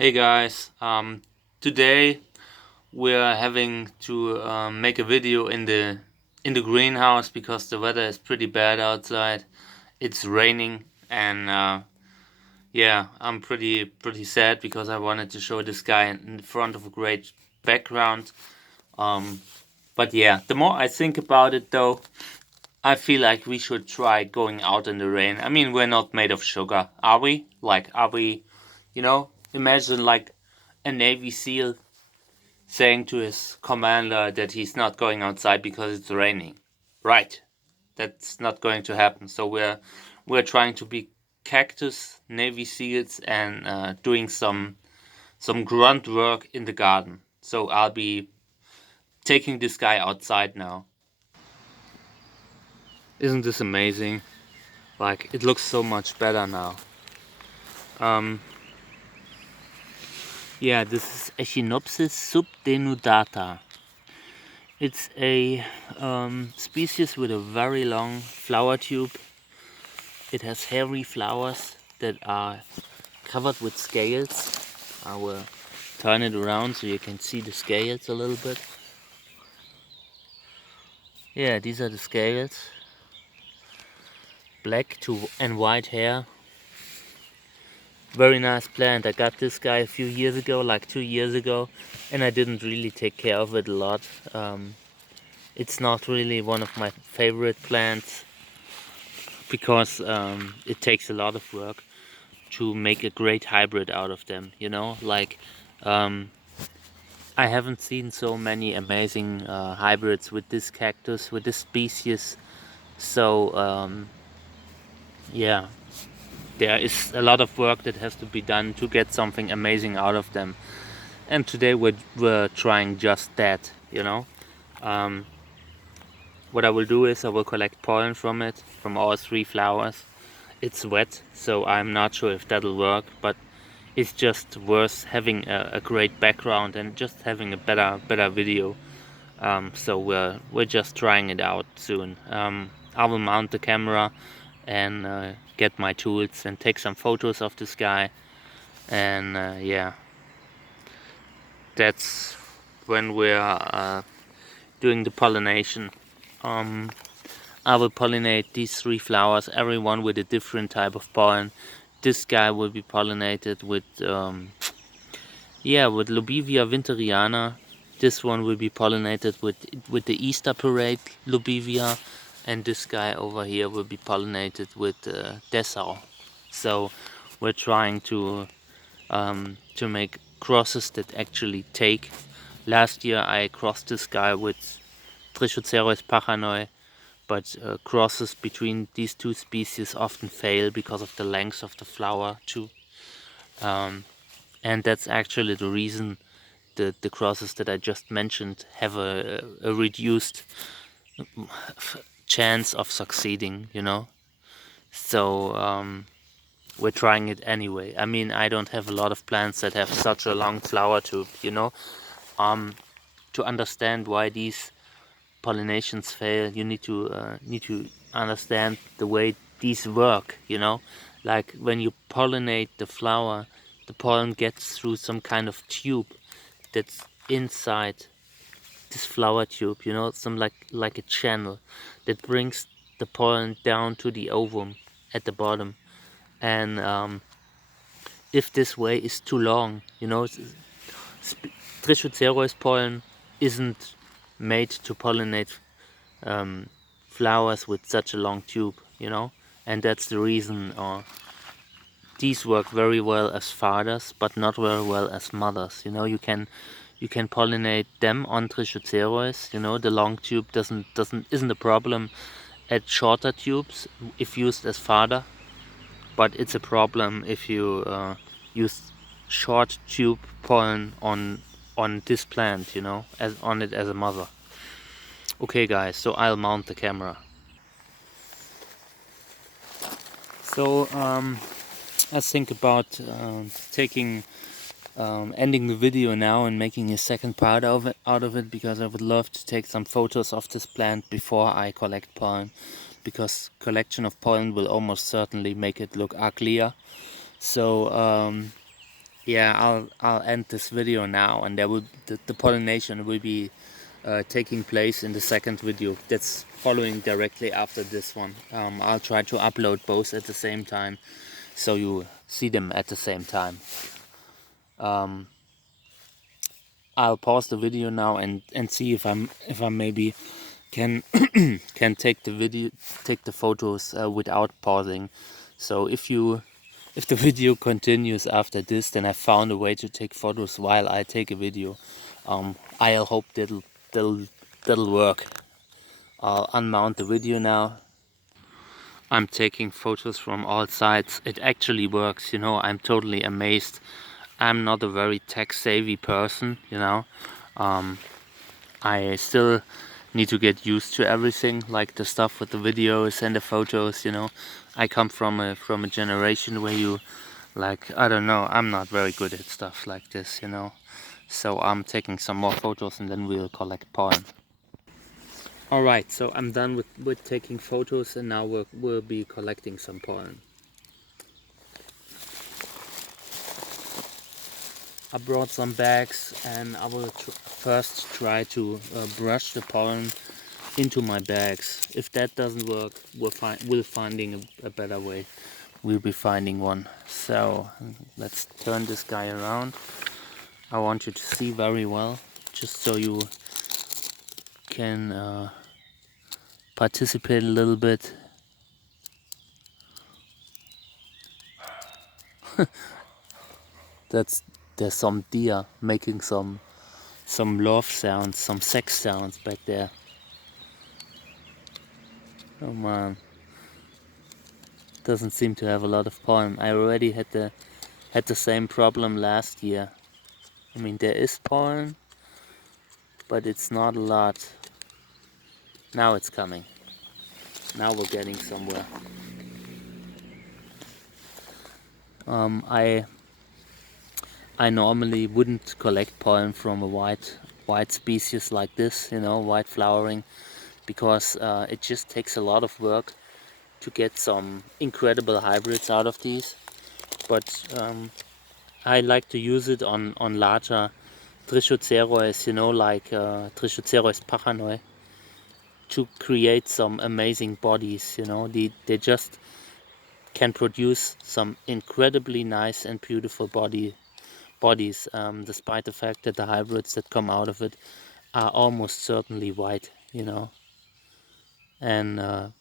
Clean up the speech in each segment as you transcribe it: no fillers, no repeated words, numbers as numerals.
Hey guys, today we're having to make a video in the greenhouse because the weather is pretty bad outside. It's raining and yeah, I'm pretty sad because I wanted to show this guy in front of a great background. Um, but yeah, the more I think about it though, I feel like we should try going out in the rain. I mean, we're not made of sugar, are we? Like, are we? Imagine like a Navy SEAL saying to his commander that he's not going outside because it's raining. Right. That's not going to happen. So we're trying to be Cactus Navy SEALs and doing some grunt work in the garden. So I'll be taking this guy outside now. Isn't this amazing? Like, it looks so much better now. Um, yeah, this is Echinopsis subdenudata. It's a species with a very long flower tube. It has hairy flowers that are covered with scales. I will turn it around so you can see the scales a little bit. Yeah, these are the scales. Black and white hair. Very nice plant. I got this guy a few years ago, like 2 years ago, and I didn't really take care of it a lot. It's not really one of my favorite plants because it takes a lot of work to make a great hybrid out of them, like um, I haven't seen so many amazing hybrids with this cactus, with this species. So yeah, there is a lot of work that has to be done to get something amazing out of them, and today we're trying just that. um, what I will do is I will collect pollen from it, from all three flowers. It's wet, so I'm not sure if that'll work, but it's just worth having a great background and just having a better video. So we're just trying it out soon. I will mount the camera and get my tools and take some photos of this guy. And yeah, that's when we're doing the pollination. Um, I will pollinate these three flowers, every one with a different type of pollen. This guy will be pollinated with with Lobivia winteriana. This one will be pollinated with the Easter parade Lobivia, and this guy over here will be pollinated with Dessau. So we're trying to make crosses that actually take. Last year I crossed this guy with Trichocereus pachanoi, but crosses between these two species often fail because of the length of the flower too. And that's actually the reason the crosses that I just mentioned have a reduced chance of succeeding. So we're trying it anyway. I mean, I don't have a lot of plants that have such a long flower tube. To understand why these pollinations fail, you need to understand the way these work. Like when you pollinate the flower, the pollen gets through some kind of tube that's inside this flower tube, some like a channel that brings the pollen down to the ovum at the bottom. And if this way is too long, Trichocereus pollen isn't made to pollinate um, flowers with such a long tube, and that's the reason these work very well as fathers, but not very well as mothers. You can pollinate them on Trichocereus. The long tube isn't a problem at shorter tubes if used as fodder, but it's a problem if you use short tube pollen on this plant, as on it as a mother. Okay, guys, so I'll mount the camera. So I think about taking ending the video now and making a second part out of it because I would love to take some photos of this plant before I collect pollen, because collection of pollen will almost certainly make it look uglier. So yeah, I'll end this video now, and there will the pollination will be taking place in the second video that's following directly after this one. I'll try to upload both at the same time, so you see them at the same time. I'll pause the video now and see if I maybe can can take the photos without pausing. So if the video continues after this, then I found a way to take photos while I take a video. I'll hope that'll work. I'll unmount the video now. I'm taking photos from all sides. It actually works, you know. I'm totally amazed. I'm not a very tech savvy person, you know. I still need to get used to everything, like the stuff with the videos and the photos, you know. I come from a generation where you, like, I don't know, I'm not very good at stuff like this, you know. So I'm taking some more photos and then we'll collect pollen. Alright, so I'm done with taking photos, and now we'll be collecting some pollen. I brought some bags, and I will first try to brush the pollen into my bags. If that doesn't work, we're finding a better way. We'll be finding one. So let's turn this guy around. I want you to see very well, just so you can participate a little bit. There's some deer making some love sounds, some sex sounds back there. Oh man, doesn't seem to have a lot of pollen. I already had the same problem last year. I mean, there is pollen, but it's not a lot. Now it's coming. Now we're getting somewhere. I normally wouldn't collect pollen from a white species like this, you know, white flowering, because it just takes a lot of work to get some incredible hybrids out of these. But I like to use it on larger Trichocereus, you know, like Trichocereus pachanoi, to create some amazing bodies, you know. They just can produce some incredibly nice and beautiful bodies, despite the fact that the hybrids that come out of it are almost certainly white, you know. And the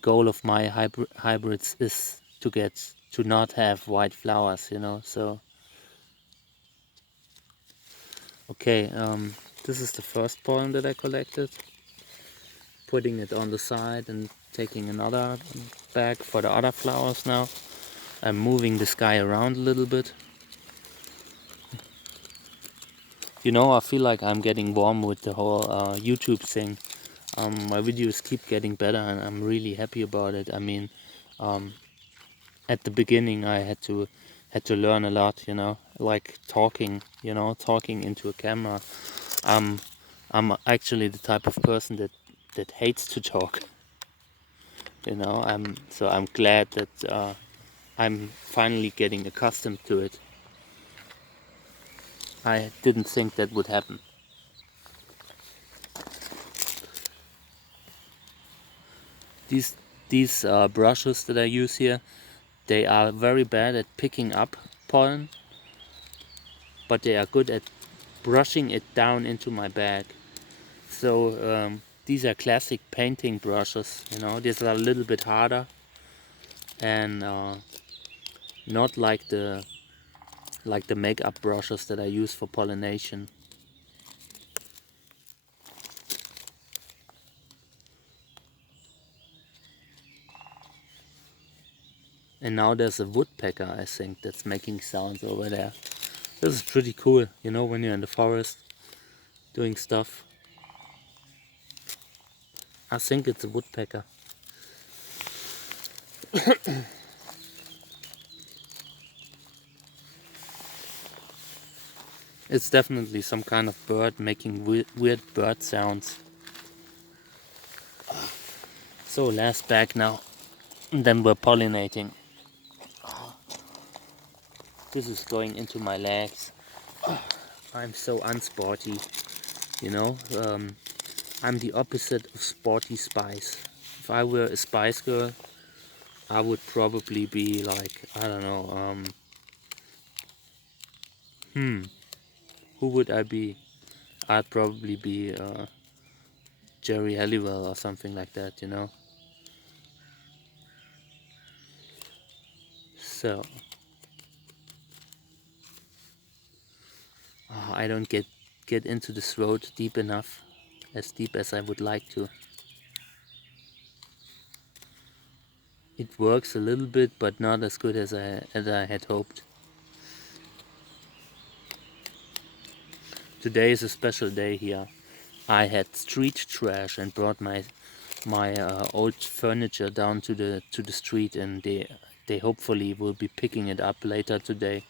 goal of my hybrids is to not have white flowers, you know. So okay, this is the first pollen that I collected. Putting it on the side and taking another bag for the other flowers now. I'm moving this guy around a little bit. You know, I feel like I'm getting warm with the whole YouTube thing. My videos keep getting better, and I'm really happy about it. I mean, at the beginning I had to learn a lot, you know, like talking, you know, talking into a camera. I'm actually the type of person that hates to talk, you know. I'm glad that I'm finally getting accustomed to it. I didn't think that would happen. These brushes that I use here, they are very bad at picking up pollen, but they are good at brushing it down into my bag. So these are classic painting brushes, you know. These are a little bit harder, and not like the makeup brushes that I use for pollination. And now there's a woodpecker, I think, that's making sounds over there. This is pretty cool, you know, when you're in the forest doing stuff. I think it's a woodpecker. It's definitely some kind of bird making weird bird sounds. So last bag now, and then we're pollinating. This is going into my legs. I'm so unsporty, you know. I'm the opposite of sporty spice. If I were a Spice Girl, I would probably be like, I don't know, who would I be? I'd probably be Jerry Halliwell or something like that, you know. So, I don't get into the throat deep enough, as deep as I would like to. It works a little bit, but not as good as I had hoped. Today is a special day here. I had street trash and brought my old furniture down to the street, and they hopefully will be picking it up later today.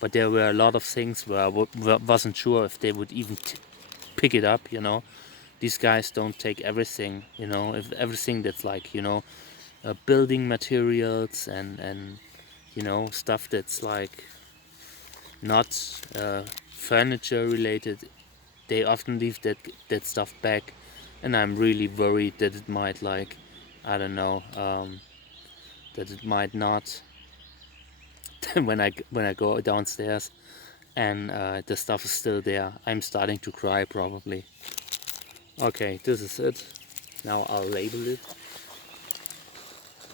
But there were a lot of things where I wasn't sure if they would even pick it up. You know, these guys don't take everything. You know, if everything that's like, you know, building materials and you know, stuff that's like not furniture related, they often leave that stuff back, and I'm really worried that it might, like, I don't know, that it might not when I go downstairs and the stuff is still there. I'm starting to cry probably. Okay, this is it. Now I'll label it.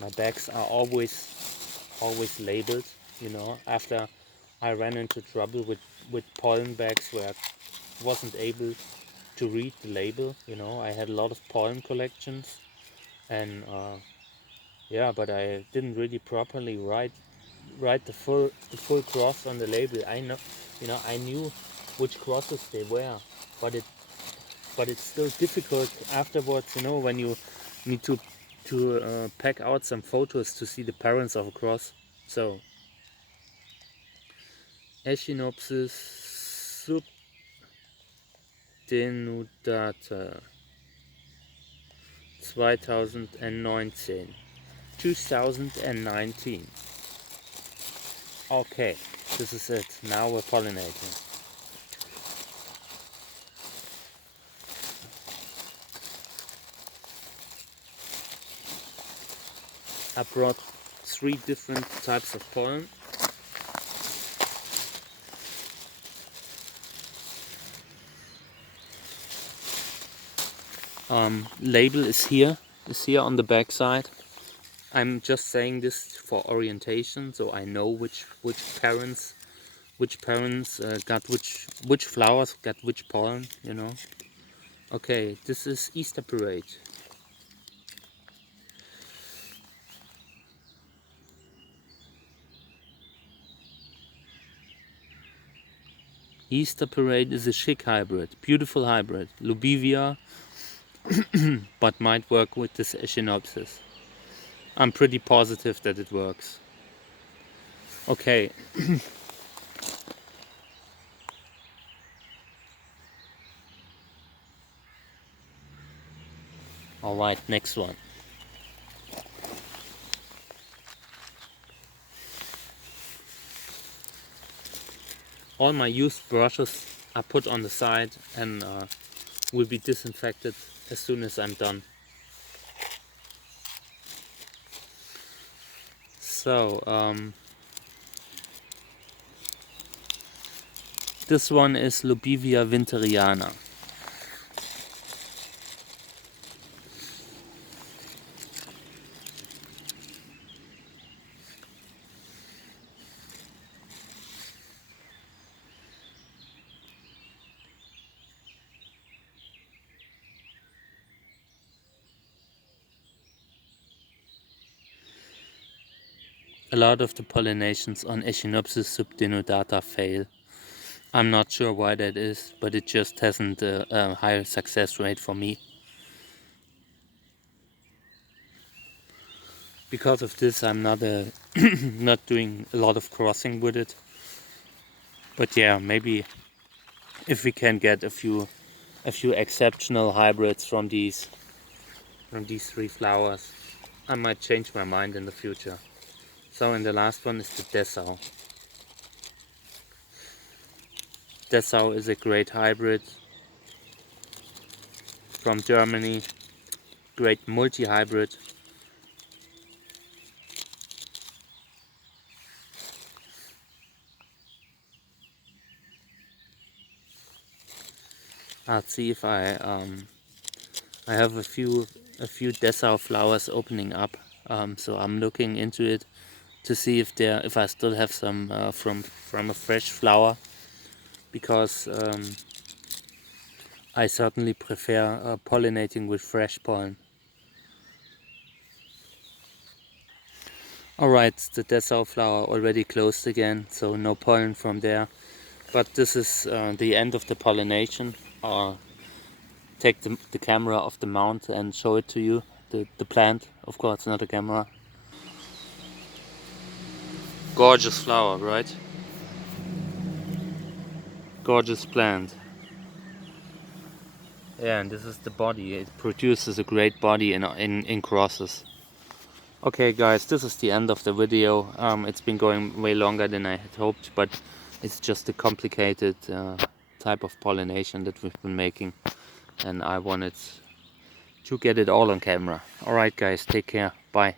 My bags are always labeled, you know. After I ran into trouble with pollen bags where I wasn't able to read the label, you know. I had a lot of pollen collections, and yeah, but I didn't really properly write the full cross on the label. I know, you know, I knew which crosses they were, but it's still difficult afterwards, you know, when you need to pack out some photos to see the parents of a cross. So, Echinopsis subdenudata 2019. 2019. Okay, this is it. Now we're pollinating. I brought 3 different types of pollen. Label is here on the back side. I'm just saying this for orientation, so I know which parents got which flowers got which pollen, you know. Okay, this is Easter Parade. Easter Parade is a chic hybrid, beautiful hybrid, Lubivia, but might work with this Echinopsis. I'm pretty positive that it works. Okay. Alright, next one. All my used brushes are put on the side and will be disinfected as soon as I'm done. So, this one is Lubivia winteriana. A lot of the pollinations on Echinopsis subdenudata fail. I'm not sure why that is, but it just hasn't a higher success rate for me. Because of this, I'm not not doing a lot of crossing with it. But yeah, maybe if we can get a few exceptional hybrids from these 3 flowers, I might change my mind in the future. So, and the last one is the Dessau. Dessau is a great hybrid from Germany, great multi-hybrid. I'll see if I have a few Dessau flowers opening up, so I'm looking into it to see if I still have some from a fresh flower, because I certainly prefer pollinating with fresh pollen. Alright, the Dessau flower already closed again, so no pollen from there. But this is the end of the pollination. I'll take the camera off the mount and show it to you. The plant, of course, not a camera. Gorgeous flower, right? Gorgeous plant. Yeah, and this is the body. It produces a great body in crosses. Okay guys, this is the end of the video. It's been going way longer than I had hoped, but it's just a complicated type of pollination that we've been making, and I wanted to get it all on camera. Alright guys, take care, bye.